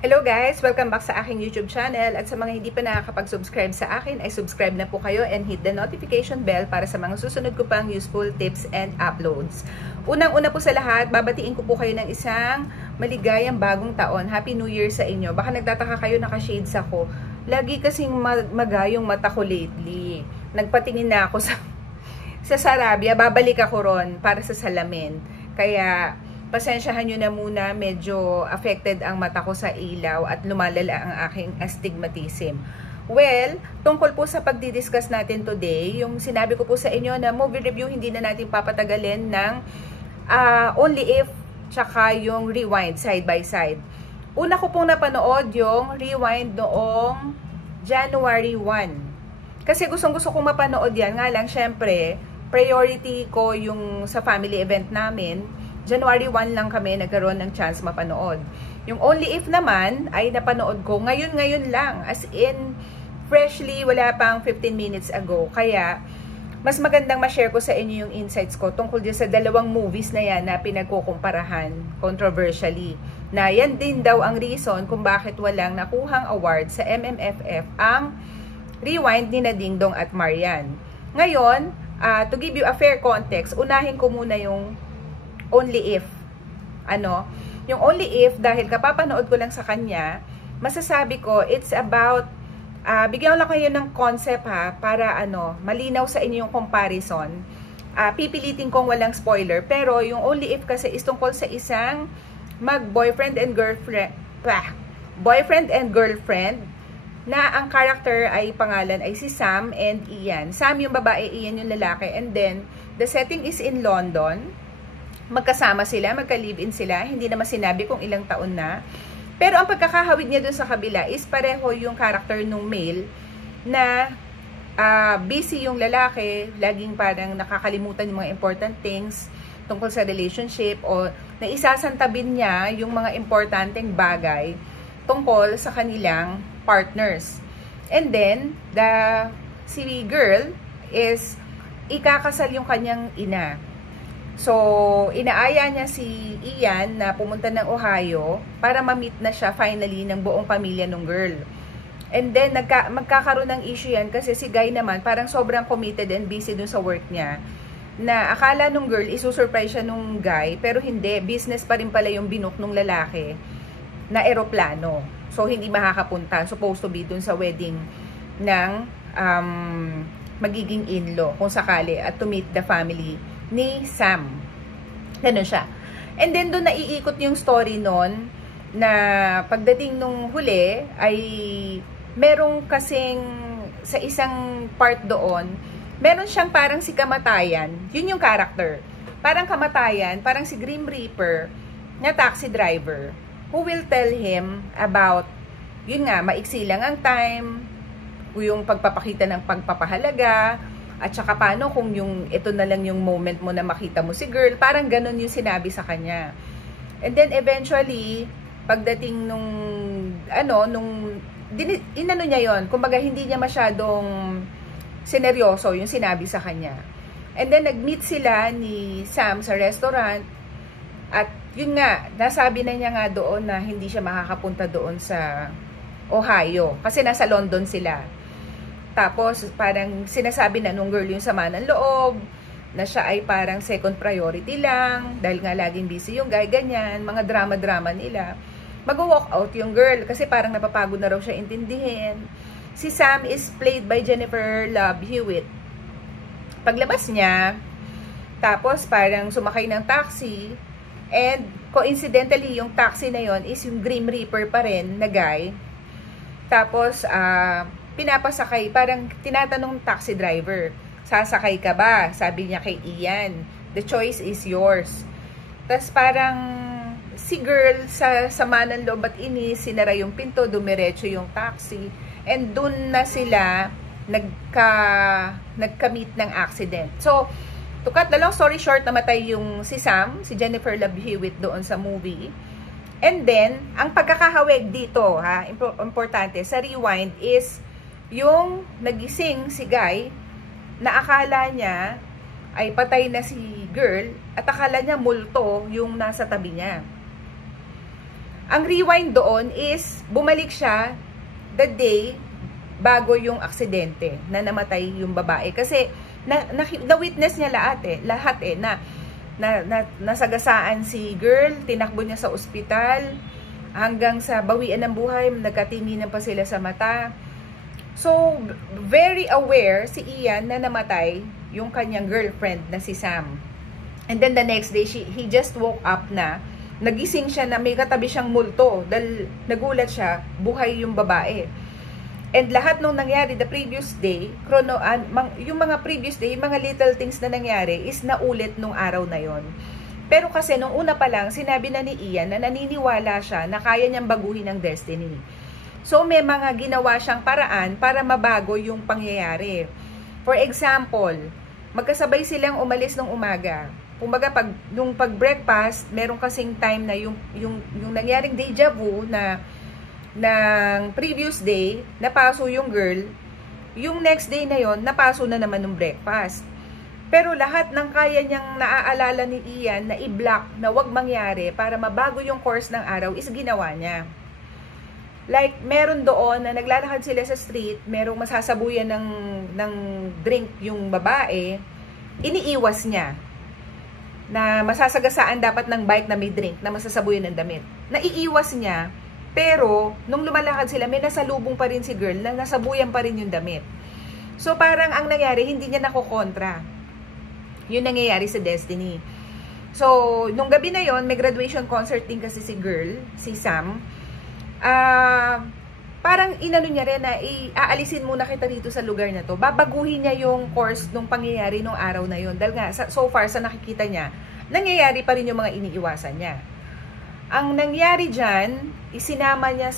Hello guys! Welcome back sa aking YouTube channel at sa mga hindi pa nakakapag-subscribe sa akin ay subscribe na po kayo and hit the notification bell para sa mga susunod ko pang useful tips and uploads. Unang-una po sa lahat, babatiin ko po kayo ng isang maligayang bagong taon. Happy New Year sa inyo. Baka nagtataka kayo, naka-shades ako. Lagi kasing magayong mata ko lately. Nagpatingin na ako sa Sarabia, babalik ako ron para sa salamin. Kaya pasensyahan nyo na muna, medyo affected ang mata ko sa ilaw at lumalala ang aking astigmatism. Well, tungkol po sa pagdidiscuss natin today, yung sinabi ko po sa inyo na movie review, hindi na natin papatagalin ng Only If, tsaka yung Rewind, side by side. Una ko pong napanood yung Rewind noong January 1. Kasi gustong-gusto kong mapanood yan, nga lang syempre, priority ko yung sa family event namin. January 1 lang kami nagkaroon ng chance mapanood. Yung Only If naman ay napanood ko ngayon lang. As in, freshly, wala pang 15 minutes ago. Kaya, mas magandang ma-share ko sa inyo yung insights ko tungkol din sa dalawang movies na yan na pinagkukumparahan controversially. Na yan din daw ang reason kung bakit walang nakuhang award sa MMFF ang Rewind ni Ding Dong at Marian. Ngayon, to give you a fair context, unahin ko muna yung Only If. Yung Only If, dahil kapapanood ko lang sa kanya, masasabi ko, it's about, bigyan ko lang kayo ng concept para malinaw sa inyo yung comparison. Pipilitin kong walang spoiler, pero yung Only If kasi is tungkol sa isang boyfriend and girlfriend, na ang character ay pangalan ay si Sam and Ian. Sam yung babae, Ian yung lalaki, and then, the setting is in London. Magkasama sila, magka-live-in sila, hindi naman sinabi kung ilang taon na. Pero ang pagkakahawig niya dun sa kabila is pareho yung character nung male na busy yung lalaki, laging parang nakakalimutan yung mga important things tungkol sa relationship o naisasantabin niya yung mga importanteng bagay tungkol sa kanilang partners. And then, si girl is ikakasal yung kanyang ina. So, inaaya niya si Ian na pumunta ng Ohio para ma-meet na siya finally ng buong pamilya ng girl. And then, magkakaroon ng issue yan kasi si Guy naman parang sobrang committed and busy dun sa work niya na akala nung girl isusurprise siya nung Guy pero hindi, business pa rin pala yung binook nung lalaki na eroplano. So, hindi makakapunta. Supposed to be dun sa wedding ng magiging in-law kung sakali at to meet the family ni Sam. Ganun siya. And then, doon naiikot yung story nun na pagdating nung huli ay merong kasing sa isang part doon, meron siyang parang si kamatayan. Yun yung character. Parang kamatayan, parang si Grim Reaper na taxi driver who will tell him about, yun nga, maiksi lang ang time, yung pagpapakita ng pagpapahalaga, at saka paano kung ito na lang yung moment mo na makita mo si girl, parang ganun yung sinabi sa kanya. And then eventually, pagdating inano niya yon, kumbaga hindi niya masyadong sineryoso yung sinabi sa kanya. And then nag-meet sila ni Sam sa restaurant, at yun nga, nasabi na niya nga doon na hindi siya makakapunta doon sa Ohio, kasi nasa London sila. Tapos, parang sinasabi na nung girl yung sama ng loob, na siya ay parang second priority lang, dahil nga laging busy yung guy, ganyan, mga drama-drama nila. Mag-walk out yung girl, kasi parang napapagod na raw siya intindihin. Si Sam is played by Jennifer Love Hewitt. Paglabas niya, tapos parang sumakay ng taxi, and coincidentally, yung taxi na yon is yung Grim Reaper pa rin na guy. Tapos, pinapasakay, parang tinatanong taxi driver, sasakay ka ba? Sabi niya kay Ian, the choice is yours. Tapos parang si girl sa sama ng loob at inis, sinara yung pinto, dumiretso yung taxi, and dun na sila nagka-meet ng accident. So, to cut the long story short, namatay yung si Sam, si Jennifer Love Hewitt doon sa movie. And then, ang pagkakahawig dito, importante, sa Rewind is yung nagising si Guy na akala niya ay patay na si girl at akala niya multo yung nasa tabi niya. Ang rewind doon is bumalik siya the day bago yung aksidente na namatay yung babae. Kasi na-witness niya lahat na nasagasaan si girl, tinakbo niya sa ospital, hanggang sa bawian ng buhay, nagkatinginan pa sila sa mata. So, very aware si Ian na namatay yung kanyang girlfriend na si Sam. And then the next day, he just woke up na, nagising siya na may katabi siyang multo dahil nagulat siya, buhay yung babae. And lahat nung nangyari the previous day, yung mga previous day, yung mga little things na nangyari is naulit nung araw na yon. Pero kasi nung una pa lang, sinabi na ni Ian na naniniwala siya na kaya niyang baguhin ang destiny. So may mga ginawa siyang paraan para mabago yung pangyayari. For example, magkasabay silang umalis ng umaga. Kumbaga nung pag-breakfast, meron kasing time na yung nangyaring deja vu na ng previous day, napaso yung girl, yung next day na yon napaso na naman ng breakfast. Pero lahat ng kaya niyang naaalala ni Ian na i-block na wag mangyari para mabago yung course ng araw is ginawa niya. Like, meron doon na naglalakad sila sa street, merong masasabuyan ng drink yung babae, iniiwas niya na masasagasaan dapat ng bike na may drink, na masasabuyan ng damit. Naiiwas niya, pero nung lumalakad sila, may nasalubong pa rin si girl na nasabuyan pa rin yung damit. So parang ang nangyari, hindi niya nakokontra. Yun nangyayari sa Destiny. So, nung gabi na yon, may graduation concert din kasi si girl, si Sam. Parang inano niya rin na aalisin muna kita dito sa lugar na to. Babaguhin niya yung course nung pangyayari nung araw na yon. Dahil nga, so far sa nakikita niya, nangyayari pa rin yung mga iniiwasan niya. Ang nangyari dyan, isinama niya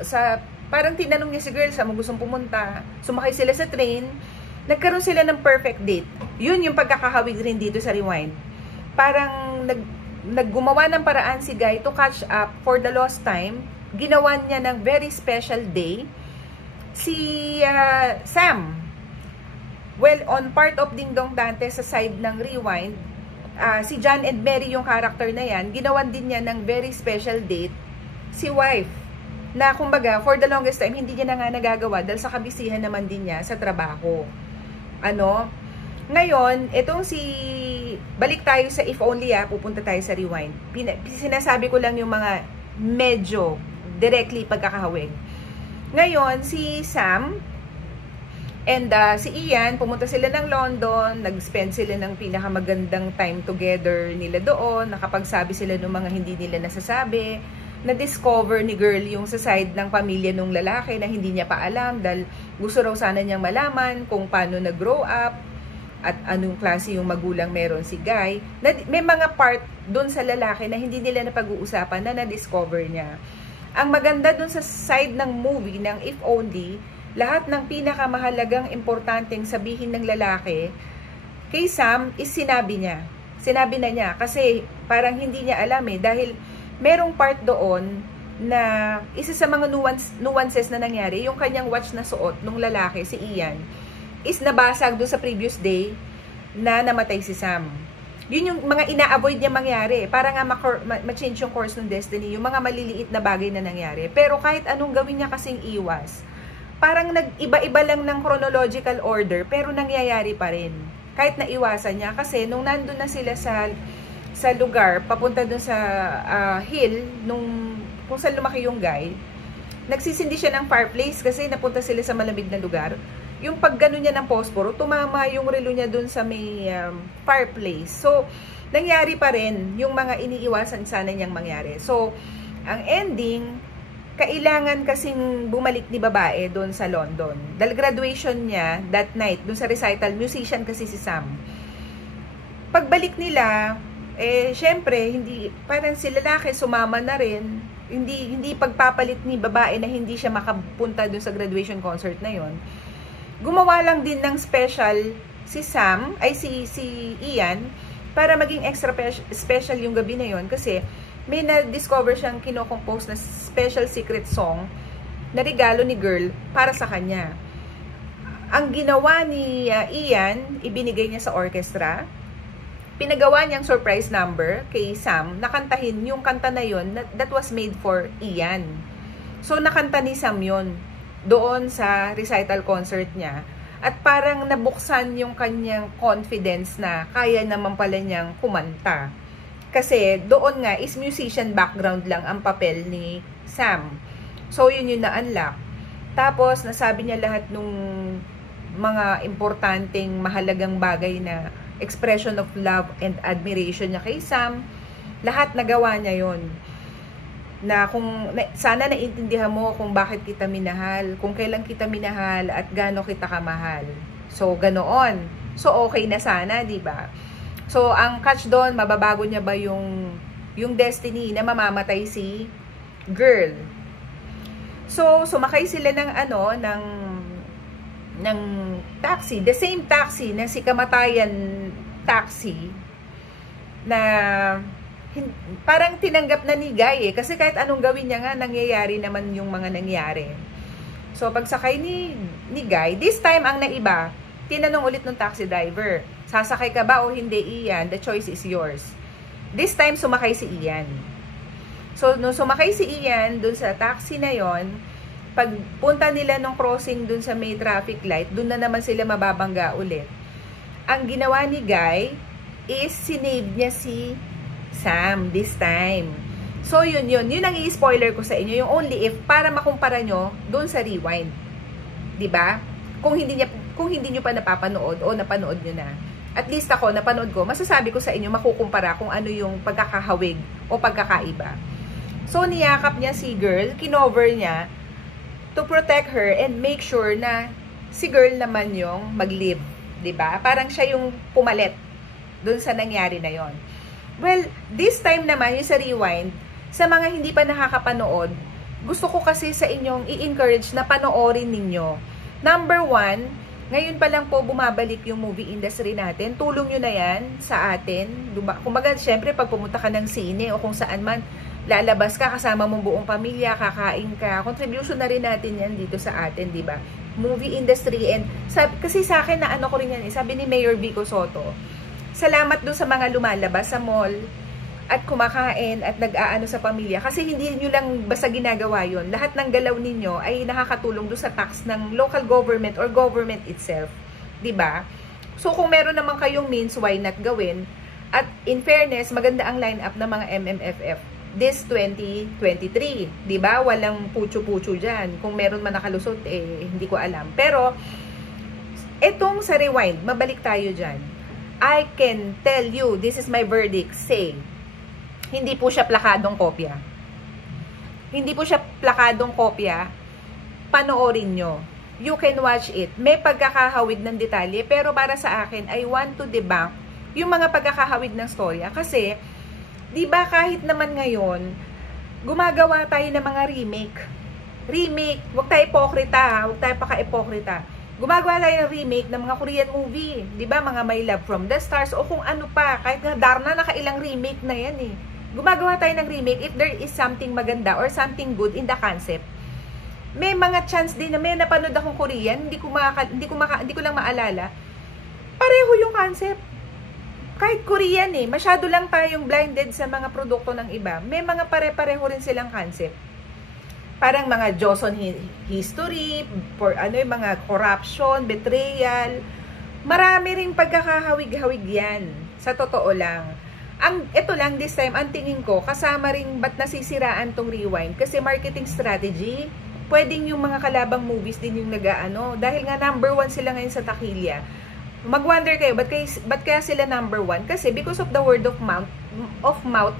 sa parang tinanong niya si girl, saan mo gustong pumunta? Sumakay sila sa train, nagkaroon sila ng perfect date. Yun yung pagkakahawig rin dito sa Rewind. Parang naggumawa ng paraan si Guy to catch up for the lost time. Ginawa niya ng very special day si Sam. Well, on part of Ding Dong Dante sa side ng Rewind, si John and Mary yung character na yan, ginawan din niya ng very special date si wife. Na kumbaga, for the longest time, hindi niya na nga nagagawa dahil sa kabisihan naman din niya sa trabaho. Ngayon, itong balik tayo sa If Only, pupunta tayo sa Rewind. Sinasabi ko lang yung mga medyo directly pagkakahawig. Ngayon, si Sam and si Ian, pumunta sila ng London, nag-spend sila ng pinakamagandang time together nila doon, nakapagsabi sila ng mga hindi nila nasasabi, na-discover ni girl yung sa side ng pamilya ng lalaki na hindi niya pa alam dahil gusto raw sana niyang malaman kung paano nag-grow up at anong klase yung magulang meron si Guy. May mga part doon sa lalaki na hindi nila napag-uusapan na na-discover niya. Ang maganda doon sa side ng movie ng If Only, lahat ng pinakamahalagang importanteng sabihin ng lalaki kay Sam is sinabi niya. Sinabi na niya kasi parang hindi niya alam dahil merong part doon na isa sa mga nuances na nangyari, yung kanyang watch na suot nung lalaki, si Ian, is nabasag doon sa previous day na namatay si Sam. Yun yung mga ina-avoid niya mangyari para nga ma-change yung course ng destiny, yung mga maliliit na bagay na nangyari. Pero kahit anong gawin niya kasing iwas, parang nag-iba-iba lang ng chronological order pero nangyayari pa rin. Kahit naiwasan niya kasi nung nandun na sila sa lugar, papunta dun sa hill, kung saan lumaki yung Guy, nagsisindi siya ng fireplace kasi napunta sila sa malamig na lugar. Yung paggano niya ng posporo, tumama yung relo niya dun sa may fireplace. So, nangyari pa rin yung mga iniiwasan sana niyang mangyari. So, ang ending, kailangan kasing bumalik ni babae dun sa London. Dahil graduation niya that night, dun sa recital, musician kasi si Sam. Pagbalik nila, syempre, parang si lalaki sumama na rin. Hindi pagpapalit ni babae na hindi siya makapunta dun sa graduation concert na yon. Gumawa lang din ng special si Ian para maging extra special yung gabi na yon kasi may na-discover siyang kinocompose na special secret song na regalo ni girl para sa kanya. Ang ginawa ni Ian, ibinigay niya sa orchestra. pinagawa niyang surprise number kay Sam, nakantahin yung kanta na yun that was made for Ian. So, nakanta ni Sam yun doon sa recital concert niya. At parang nabuksan yung kanyang confidence na kaya naman pala niyang kumanta. Kasi doon nga is musician background lang ang papel ni Sam. So, yun yung na-unlock. Tapos, nasabi niya lahat nung mga importanteng mahalagang bagay na expression of love and admiration niya kay Sam. Lahat nagawa niya yon. Na sana naiintindihan mo kung bakit kita minahal, kung kailan kita minahal, at gaano kita kamahal. So, ganoon. So, okay na sana, di ba? So, ang catch doon, mababago niya ba yung destiny na mamamatay si girl. So, sumakay sila ng taxi, the same taxi na si Kamatayan taxi, na parang tinanggap na ni Guy kasi kahit anong gawin niya nga, nangyayari naman yung mga nangyari. So, pagsakay ni Guy, this time ang naiba, tinanong ulit ng taxi driver, sasakay ka ba o hindi, Ian? The choice is yours. This time, sumakay si Ian. So, nung sumakay si Ian dun sa taxi na yon, pagpunta nila nung crossing dun sa may traffic light, dun na naman sila mababangga ulit. Ang ginawa ni Guy is sinave niya si Sam this time. So, yun ang i-spoiler ko sa inyo, yung only if, para makumpara nyo dun sa rewind. Diba? Kung hindi nyo pa napapanood o napanood nyo na. At least ako, napanood ko, masasabi ko sa inyo, makukumpara kung ano yung pagkakahawig o pagkakaiba. So, niyakap niya si girl, kinover niya to protect her and make sure na si girl naman yung mag-live. Diba? Parang siya yung pumalit dun sa nangyari na yon. Well, this time naman, yung sa rewind, sa mga hindi pa nakakapanood, gusto ko kasi sa inyong i-encourage na panoorin ninyo. Number one, ngayon pa lang po bumabalik yung movie industry natin. Tulong nyo na yan sa atin. Kumbaga, syempre, pag pumunta ka ng sine o kung saan man, lalabas ka, kasama mong buong pamilya, kakain ka. Contribution na rin natin yan dito sa atin, di ba? Movie industry. And kasi sa akin, na ano ko rin yan, sabi ni Mayor Vico Soto, salamat doon sa mga lumalabas sa mall at kumakain at nag-aano sa pamilya. Kasi hindi nyo lang basta ginagawa yon. Lahat ng galaw ninyo ay nakakatulong doon sa tax ng local government or government itself. Diba? So, kung meron naman kayong means, why not gawin? At in fairness, maganda ang lineup ng mga MMFF this 2023. Diba? Walang pucho-pucho dyan. Kung meron man nakalusot, hindi ko alam. Pero, etong sa rewind, mabalik tayo dyan. I can tell you, this is my verdict, say, hindi po siya plakadong kopya. Hindi po siya plakadong kopya. Panoorin nyo. You can watch it. May pagkakahawig ng detalye, pero para sa akin, I want to debunk yung mga pagkakahawig ng storya. Kasi, di ba kahit naman ngayon, gumagawa tayo ng mga remake. Remake. Huwag tayo ipokrita. Huwag tayo paka-ipokrita. Gumagawa tayo ng remake ng mga Korean movie. Di ba? Mga My Love from the Stars o kung ano pa. Kahit nga Darna, nakailang remake na yan eh. Gumagawa tayo ng remake if there is something maganda or something good in the concept. May mga chance din na may napanood akong Korean, hindi ko lang maalala. Pareho yung concept. Kahit Korean eh, masyado lang tayong blinded sa mga produkto ng iba. May mga pare-pareho rin silang concept. Parang mga Joseon history, mga corruption, betrayal. Marami ring pagkakahawig-hawig yan. Sa totoo lang. Ito lang this time, ang tingin ko, kasama ring ba't nasisiraan tong rewind? Kasi marketing strategy, pwedeng yung mga kalabang movies din yung nag-aano. Dahil nga number 1 sila ngayon sa takilya. Mag-wonder kayo, ba't kaya sila number 1? Kasi because of the word of mouth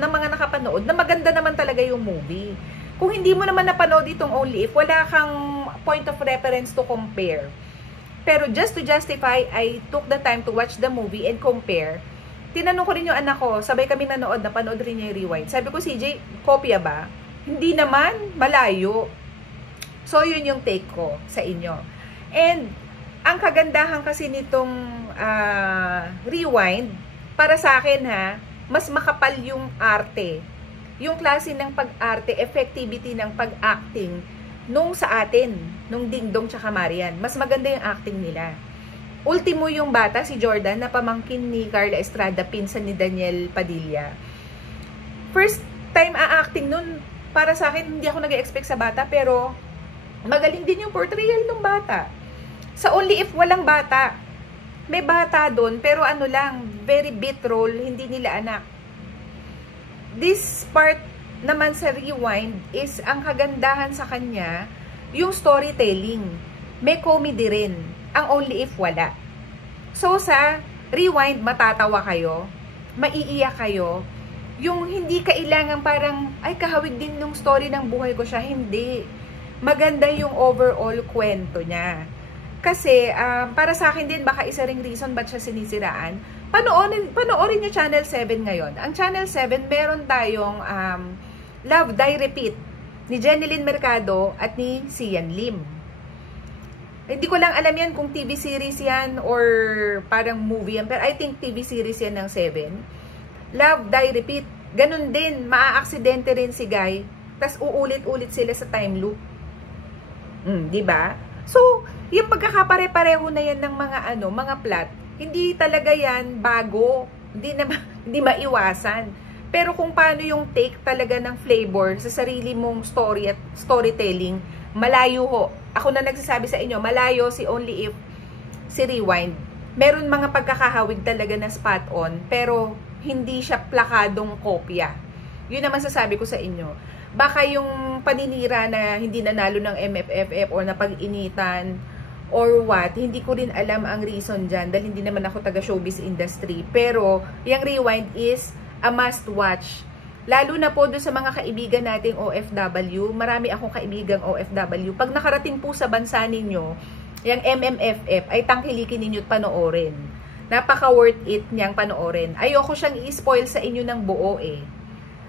ng mga nakapanood, na maganda naman talaga yung movie. Kung hindi mo naman napanood itong Only If, wala kang point of reference to compare. Pero just to justify, I took the time to watch the movie and compare. Tinanong ko rin yung anak ko, sabay kami napanood rin niya yung rewind. Sabi ko, CJ, kopya ba? Hindi naman, malayo. So, yun yung take ko sa inyo. And, ang kagandahan kasi nitong rewind, para sa akin mas makapal yung arte. Yung klase ng pag-arte, effectivity ng pag-acting nung sa atin, nung Dingdong tsaka Marian. Mas maganda yung acting nila. ultimo yung bata, si Jordan, na pamangkin ni Carla Estrada, pinsan ni Daniel Padilla. First time a-acting nun, para sa akin, hindi ako nag-expect sa bata, pero magaling din yung portrayal ng bata. Sa Only If, walang bata. May bata doon, pero ano lang, very bit role, hindi nila anak. This part naman sa Rewind is, ang kagandahan sa kanya, yung storytelling. May comedy rin. Ang Only If, wala. So, sa Rewind, matatawa kayo, maiiyak kayo, yung hindi kailangan parang, ay, kahawig din nung story ng buhay ko siya. Hindi. Maganda yung overall kwento niya. Kasi, para sa akin din, baka isa ring reason ba't siya sinisiraan. Panoorin niyo Channel 7 ngayon. Ang Channel 7, meron tayong Love, Die, Repeat ni Jeneline Mercado at ni Sian Lim. Hindi ko lang alam yan kung TV series yan or parang movie yan. Pero I think TV series yan ng 7. Love, Die, Repeat. Ganun din. Maa-aksidente rin si Guy. Tas uulit-ulit sila sa time loop. Diba? So, yung pagkakapare-pareho na yan ng mga plot, hindi talaga yan bago. Hindi maiwasan. Pero kung paano yung take talaga ng flavor sa sarili mong story at storytelling, malayo ho. Ako na nagsasabi sa inyo, malayo si Only If, si Rewind. Meron mga pagkakahawig talaga na spot on, pero hindi siya plakadong kopya. Yun naman sasabi ko sa inyo. Baka yung paninira na hindi nanalo ng MFFF or napag-initan or what, hindi ko rin alam ang reason dyan dahil hindi naman ako taga showbiz industry. Pero yung Rewind is a must watch. Lalo na po doon sa mga kaibigan nating OFW, marami akong kaibigang OFW. Pag nakarating po sa bansa ninyo, yung MMFF, ay tangkilikin ninyo at panoorin. Napaka worth it niyang panoorin. Ayoko siyang i-spoil sa inyo ng buo eh.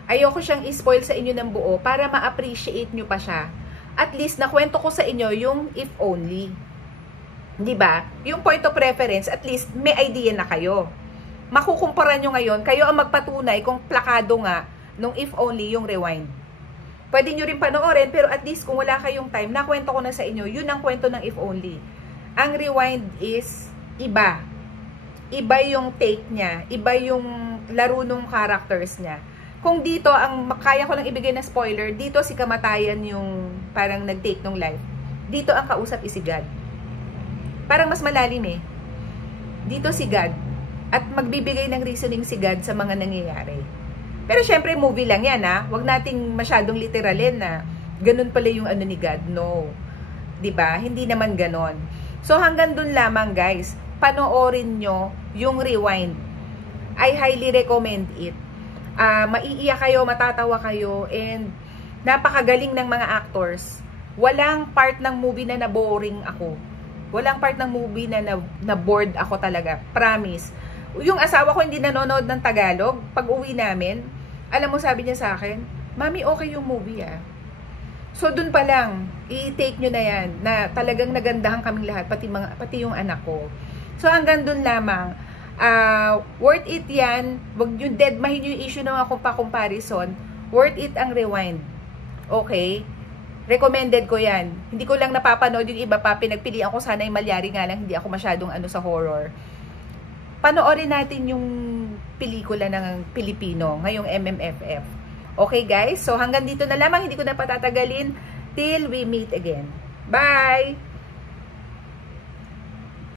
Ayoko siyang i-spoil sa inyo ng buo para ma-appreciate nyo pa siya. At least, nakwento ko sa inyo yung If Only. Diba? Yung point of reference, at least may idea na kayo. Makukumpara nyo ngayon, kayo ang magpatunay kung plakado nga nung If Only yung Rewind. Pwede nyo rin panoorin, pero at least kung wala kayong time, nakwento ko na sa inyo, yun ang kwento ng If Only. Ang Rewind is iba. Iba yung take niya, iba yung laro ng characters niya. Kung dito, ang kaya ko lang ibigay na spoiler, dito si Kamatayan yung parang nag-take ng life. Dito ang kausap is si God. Parang mas malalim eh. Dito si God. At magbibigay ng reasoning si God sa mga nangyayari. Pero syempre, movie lang yan ha. Huwag nating masyadong literalin na ganun pala yung ano ni God. No. 'Di ba? Hindi naman ganon. So hanggang dun lamang guys. Panoorin nyo yung Rewind. I highly recommend it. Maiiyak kayo, matatawa kayo, and napakagaling ng mga actors. Walang part ng movie na na-boring ako. Walang part ng movie na na-bored ako talaga. Promise. Yung asawa ko hindi nanonood ng Tagalog. Pag uwi namin, alam mo sabi niya sa akin, Mami, okay yung movie ah. So dun pa lang, i-take nyo na yan, na talagang nagandahan kaming lahat, pati yung anak ko. So hanggang dun lamang, worth it yan. Wag yung deadmahin yung issue ng mga comparison. Worth it ang Rewind. Okay? Recommended ko yan. Hindi ko lang napapanood yung iba pa, pinagpilian ko sana yung Malyari nga lang, hindi ako masyadong sa horror. Panoorin natin yung pelikula ng Pilipino, ngayong MMFF. Okay guys? So hanggang dito na lamang, hindi ko na patatagalin till we meet again. Bye!